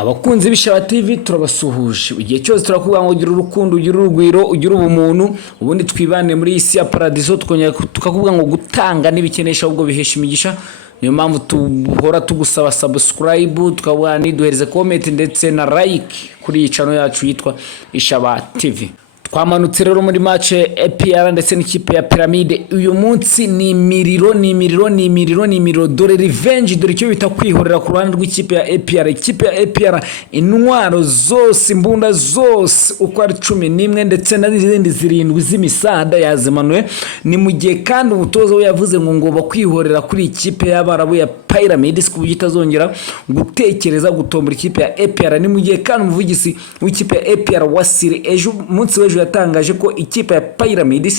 Abakunzi b'Ishaba TV turabasuhuje. Igihe cyose turakubwira ngo ugira urukundo, ugira urugwiro, ugira ubumuntu, ubundi twibane muri isi ya paradiso, tukakubwira ngo gutanga n'ibikenesha ubwo bihesha imigisha. Niyo mpamvu tuhora tugusaba subscribe, tukabwira ni duhereze comment ndetse na like kuri channel yacu yitwa Ishaba TV. Twamanutse rero muri match APR ndetse n'ikipe ya Pyramide. Uyu munsi ni imiriro Dore revenge, dore icyo bita kwihorera ku ruhande rw'ikipe ya APR. Ikipe ya APR intwaro zose, imbunda zose uko ari 11 ndetse n'izindi zirindwi z'imisada yazimanuye. Ni mu gihe kandi umutoza we yavuze ngo bakwihorera kuri ikipe y'Abarabu ya Pyramide ku buryo itazongera gutekereza gutombora ikipe ya APR. Ni mu gihe kandi umuvugisi w'ikipe ya APR Wasiri ejo munsi w'ejo yatangaje ko ikipe ya Pyramide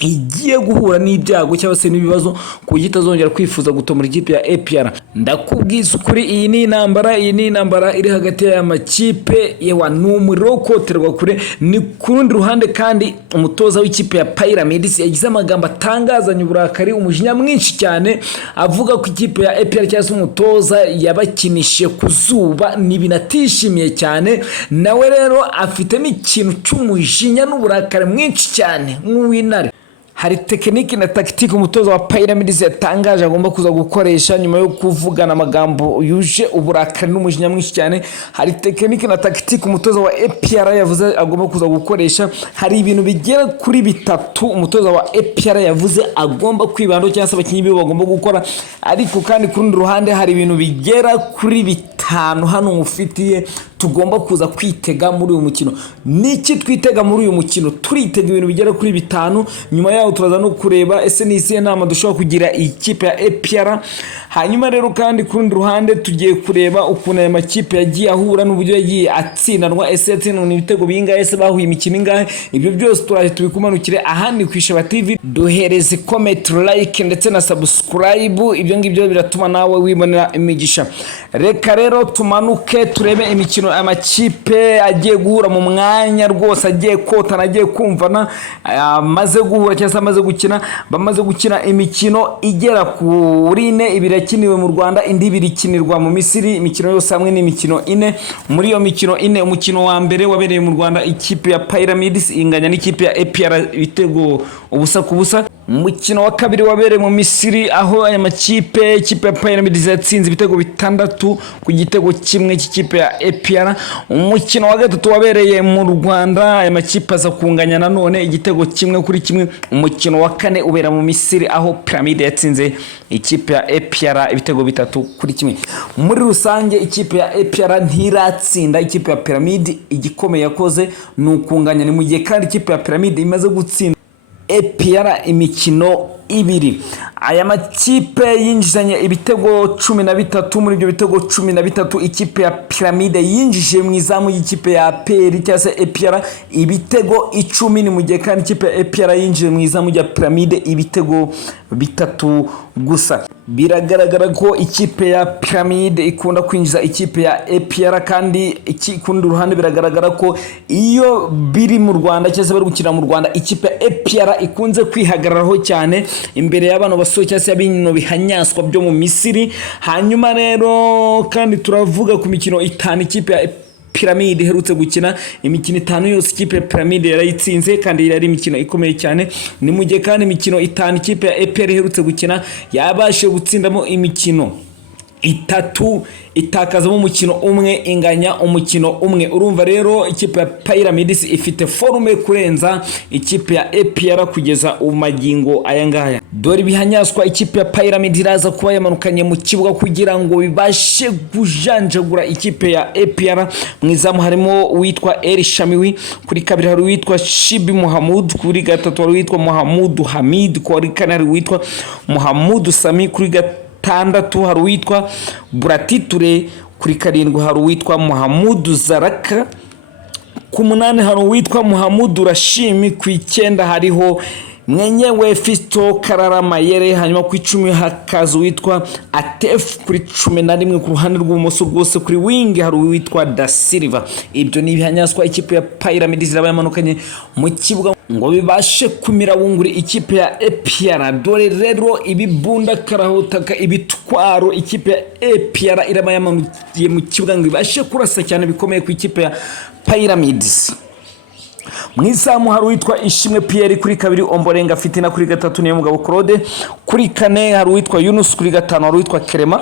igiye guhura n'ibyago cyangwa se n'ibibazo ku buryo itazongera kwifuza gutombora ikipe ya APR. Ndakubwiza ukuri, iyi ni intambara iri hagati ya makipe yewa numuro koterwa kure. Ni ku rundi ruhande kandi umutoza w'ikipe ya Pyramide yagize amagambo atangazanye uburakari, umujinya mwinshi cyane, avuga ko ikipe ya APR cyangwa se umutoza yabakinishije kuzuba, n'ibinatishimiye cyane. Nawe rero afitemo ikintu cy'umujinya n'uburakari mwinshi cyane nk'uw'intare. Hari tekiniki na taktiki umutoza wa Pyramide yatangaje agomba kuza gukoresha nyuma yo kuvugana amagambo yuje uburakari n'umujinya mwinshi cyane. Hari tekiniki na taktiki umutoza wa APR yavuze agomba kuza gukoresha. Hari ibintu bigera kuri bitatu umutoza wa APR yavuze agomba kwibanda cyangwa se abakinyi be bagomba gukora. Ariko kandi ku rundi ruhande hari ibintu bigera kuri bitanu hano mufitiye tugomba kuza kwitega muri uyu mukino. Niki twitega muri uyu mukino? Turitega ibintu bigera kuri bitanu. Nyuma yaho turaza no kureba ese ni isi nama dushobora kugira ikipe ya APR. Hanyuma rero kandi ku rundi ruhande tugiye kureba ukuntu aya makipe yagiye ahura n'uburyo yagiye atsindanwa, ese yatsindanwa ibitego bingahe, ese bahuye imikino ingahe. Ibyo byose turaje tubikumanukire ahandi ku Ishaba TV. Duhereze comment, like ndetse na subscribe. Ibyo ngibyo biratuma nawe wibonera imigisha. Reka rero tumanuke turebe imikino amakipe agiye guhura mu mwanya rwose, agiye kotana, agiye kumvana, maze guhura cyangwa maze gukina. Bamaze gukina imikino igera kuri 4, ibirakiniwe mu Rwanda, indi birikinirwa mu Misiri. Imikino yose hamwe ni imikino 4. Muri iyo mikino 4, umukino wa mbere wabereye mu Rwanda, ikipe ya Pyramide inganya n'ikipe ya APR ibitego ubusa ku busa. Umukino wa kabiri wabereye mu Misiri, aho aya makipe, ikipe ya Pyramide yatsinze ibitego 6 ku gitego kimwe cy'ikipe ya APR. Umukino wa gatatu wabereye mu Rwanda, aya makipe aza kunganya nanone igitego 1-1. Umukino wa kane ubera mu Misiri, aho Pyramide yatsinze ikipe ya APR ibitego 3-1. Muri rusange ikipe ya APR ntiratsinda ikipe ya Pyramide. Igikomeye yakoze ni ukunganya. Ni mu gihe kandi ikipe ya Pyramide imaze gutsinda APR imikino 2. Aya makipe yinjizanye ibitego 13. Muri ibyo bitego 13 ikipe ya Pyramide yinjije mu izamu y'ikipe ya APR cyangwa se APR ibitego 10. Ni mu gihe kandi ikipe ya APR yinjije mu izamu ya Pyramide ibitego 3 gusa. Biragaragara ko ikipe ya Pyramide ikunda kwinjiza ikipe ya APR, kandi kundi ruhande biragaragara ko iyo biri mu Rwanda cyangwa se bari gukina mu Rwanda, ikipe ya APR ikunze kwihagararaho cyane imbere y'abantu basohoye cyangwa se y'ibintu bihanyaswa byo mu Misiri. Hanyuma rero kandi turavuga ku mikino 5 ikipe ya Pyramide herutse gukina. Imikino 5 yose ikipe ya Pyramide yarayitsinze kandi yari imikino ikomeye cyane. Ni mu gihe kandi imikino 5 ikipe ya APR herutse gukina yabashe gutsindamo imikino 3, itakazamo umukino 1, inganya umukino 1. Urumva rero ikipe ya Pyramide ifite forume kurenza ikipe ya APR kugeza umagingo aya ngaya. Dore bihanyaswa ikipe ya Pyramide iraza kuba yamanukanye mu kibuga kugira ngo bibashe gujanjagura ikipe ya APR. Mu izamu harimo uwitwa El Shamiwi, kuri kabiri hari uwitwa Shibi Muhammad, kuri gatatu hari uwitwa Muhammad Hamid, kuri kane hari uwitwa Muhammad Sami, kuri gatandatu hari uwitwa Buratiture, kuri karindwi hari uwitwa Muhammad Zaraka, ku munani hari uwitwa Muhammad Rashimi, ku 9 hariho mwenyewe Fisto Kararamayere. Hanyuma ku 10 hakaza witwa Atef, kuri 11 ku ruhande rw'ubumoso bwose kuri wing hari witwa Da Silva. Ibyo ni ibihanyaswa ikipe ya Pyramids yabayamanukanye mu kibuga ngo bibashe kumira bunguri ikipe ya APR. Dore rero ibibunda karahotaka ibitwaro ikipe ya APR irabayamanukiye mu kibuga ngo ibashe kurasa cyane bikomeye ku ikipe ya Pyramids. Mwizamu hari witwa Ishimwe Pierre, kuri 2 Omborenga Fitina, kuri 3 niyo mugabo Claude, kuri 4 hari witwa Yunus, kuri 5 hari witwa Kerema,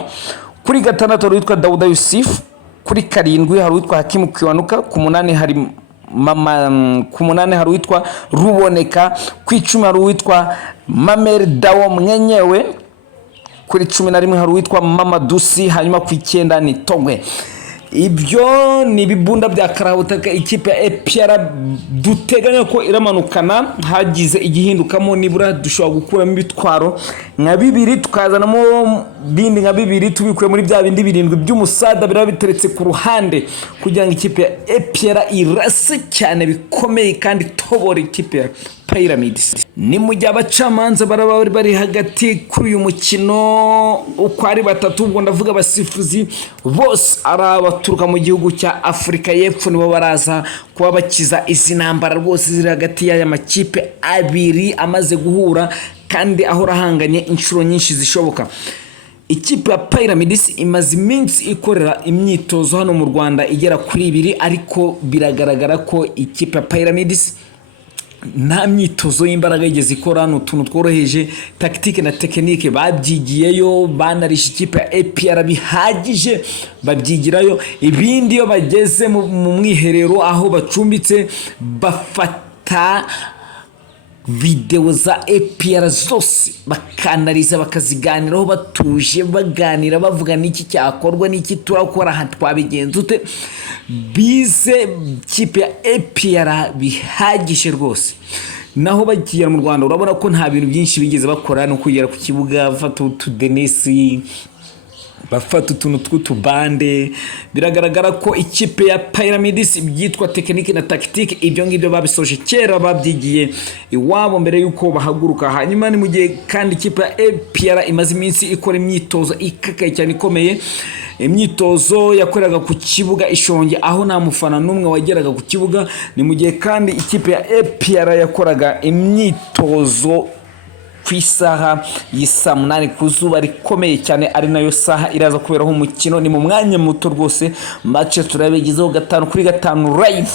kuri 6 hari witwa Dauda Yusuf, kuri 7 hari witwa Hakimu Kiwanuka, ku 8 hari ku 8 hari witwa Ruboneka, ku 10 hari witwa Mamer Dawo mwenyewe, kuri 11 hari witwa Mama Dusi, hanyuma ku 9 ni Togwe. Ibyo ni bibunda bya karahutaka ikipe ya APR duteganya ko iramanukana. Hagize igihindukamo nibura dushobora gukuramo ibitwaro nka 2 tukazanamo bindi nka 2 tubikuye muri bya bindi 7 by'umusada biraba biteretse ku ruhande kugira ngo ikipe ya APR irase cyane bikomeye kandi tobora ikipe ya Pyramids. Ni mu gihe abacamanza baraba bari hagati kuri uyu mukino uko ari 3, ubwo ndavuga abasifuzi bose arabaturuka mu gihugu cya Afrika y'Epfo, nibo baraza kuba bakiza izi ntambara rwose ziri hagati y'aya makipe abiri amaze guhura kandi aho rahanganye inshuro nyinshi zishoboka. Ikipe ya Pyramids imaze iminsi ikorera imyitozo hano mu Rwanda igera kuri 2, ariko biragaragara ko ikipe ya Pyramids nta myitozo y'imbaraga yigeze ikora, n'utuntu tworoheje tactique na technique babyigiyeyo, banarisha ikipe ya APR bihagije babyigirayo. Ibindi yo bageze mu mwiherero aho bacumbitse bafata video za APR zose bakanariza bakaziganiraho batuje baganira bavuga niki cyakorwa niki turakora aha twabigenza ute, bize kipe ya APR bihagije rwose. Naho bagiye mu Rwanda urabona ko nta bintu byinshi bigeze bakora, no kugera ku kibuga bafata utudenesi bafata utuntu tw'utubande. Biragaragara ko ikipe ya Pyramids byitwa technique na tactique ibyo ngibyo babisoje kera babyigiye iwabo mbere yuko bahaguruka. Hanyuma ni mu gihe kandi ikipe ya APR imaze iminsi ikora imyitozo ikakaye cyane ikomeye, imyitozo yakoreraga ku kibuga Ishonge aho nta mufana numwe wageraga ku kibuga. Ni mu gihe kandi ikipe ya APR yakoraga imyitozo ku isaha y'isa 8 ku zuba rikomeye cyane, ari nayo saha iraza kuberaho umukino. Ni mu mwanya muto rwose, match turabegizeho 5-5 live.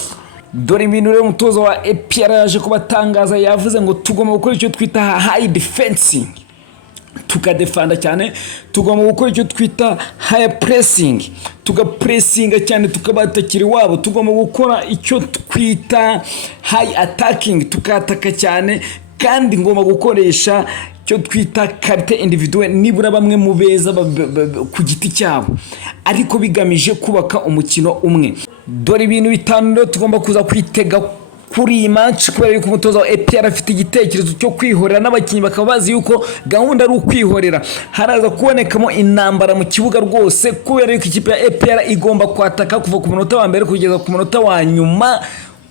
Dore ibintu rero umutoza wa APR yaje kubatangaza, yavuze ngo tugomba gukora icyo twita high defense, tukadefanda cyane, tugomba gukora icyo twita high pressing, tugapressinga cyane tukabatakira iwabo, tugomba gukora icyo twita high attacking, tukataka cyane, kandi ngomba gukoresha cyo twita carte individuelle nibura bamwe mu beza ku giti cyabo, ariko bigamije kubaka umukino umwe. Dore ibintu 5 tugomba kuza kwitega kuri iyi match, kubera yuko umutoza wa APR afite igitekerezo cyo kwihorera n'abakinnyi bakaba bazi yuko gahunda ari ukwihorera. Haraza kubonekamo intambara mu kibuga rwose, kubera yuko ikipe ya APR igomba kwataka kuva ku munota wa mbere kugeza ku munota wa nyuma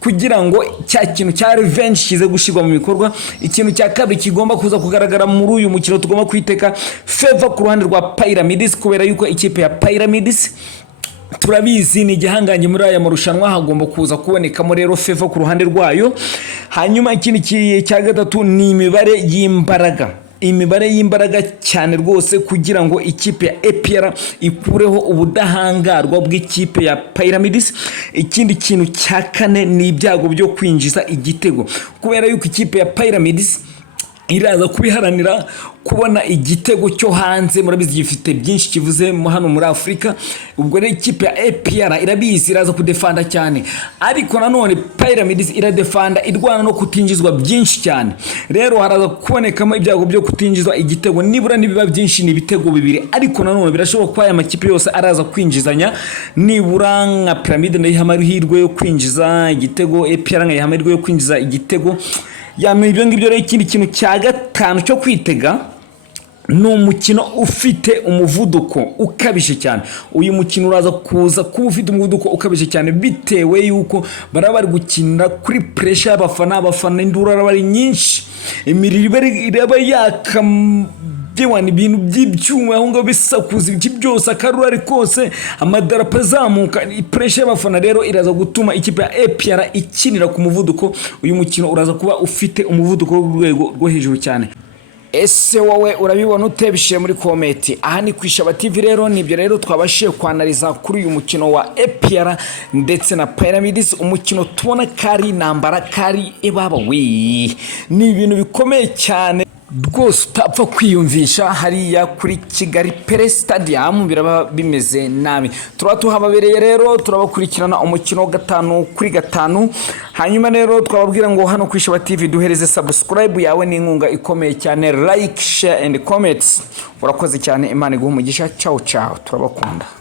kugira ngo cya kintu cya revenge kize gushirwa mu bikorwa. Ikintu cya kabiri kigomba kuza kugaragara muri uyu mukino, tugomba kwiteka favor ku ruhande rwa Pyramids, kubera yuko ikipe ya Pyramids turabizi ni igihanganye muri aya marushanwa, hagomba kuza kubonekamo rero favor ku ruhande rwayo. Hanyuma ikindi cya gatatu ni imibare y'imbaraga cyane rwose, kugira ngo ikipe ya APR ikureho ubudahangarwa bw'ikipe ya Pyramids. Ikindi kintu cya 4 ni ibyago byo kwinjiza igitego, kubera yuko ikipe ya Pyramids iraza kubiharanira kubona igitego cyo hanze. Murabizi gifite byinshi kivuze hano muri Afrika. Ubwo rero ikipe ya APR irabizi iraza kudefanda cyane, ariko nanone Pyramids iradefanda irwana no kutinjizwa byinshi cyane. Rero haraza kubonekamo ibyago byo kutinjizwa igitego, nibura nibiba byinshi ni ibitego 2, ariko nanone birashoboka ko aya makipe yose araza kwinjizanya. Nibura nka Pyramid ndayihamahirwe yo kwinjiza igitego, APR ngayihamahirwe yo kwinjiza igitego. Ibyo ngibyo rero ikindi kintu cya 5 cyo kwitega ni umukino ufite umuvuduko ukabije cyane. Uyu mukino uraza kuza kuba ufite umuvuduko ukabije cyane bitewe yuko baraba bari gukinira kuri pressure y'abafana induru arabari nyinshi, imiriro iraba yaka ibintu by'ibyuma aho ngo bisakuza iki byose akarura ari kose, amadarapo azamuka, pressure y'abafana rero iraza gutuma ikipe ya APR ikinira ku muvuduko. Uyu mukino uraza kuba ufite umuvuduko w'urwego rwo hejuru cyane. Ese wowe urabibona utebishiye muri komenti? Aha ni Kwishaba TV rero, nibyo rero twabashiye kwanaliza kuri uyu mukino wa APR ndetse na Pyramids. Umukino tubona kari nambara kari ebaba we, ni ibintu bikomeye cyane rwose utapfa kwiyumvisha hariya kuri Kigali Pele Stadium, biraba bimeze nabi. Turatuhababereye rero, turabakurikirana umukino 5-5. Hanyuma rero twababwira ngo hano Kwishaba TV duhereze subscribe yawe n'inkunga ikomeye cyane, like, share and comments. Urakoze cyane, Imana iguhe umugisha. Ciao ciao, turabakunda.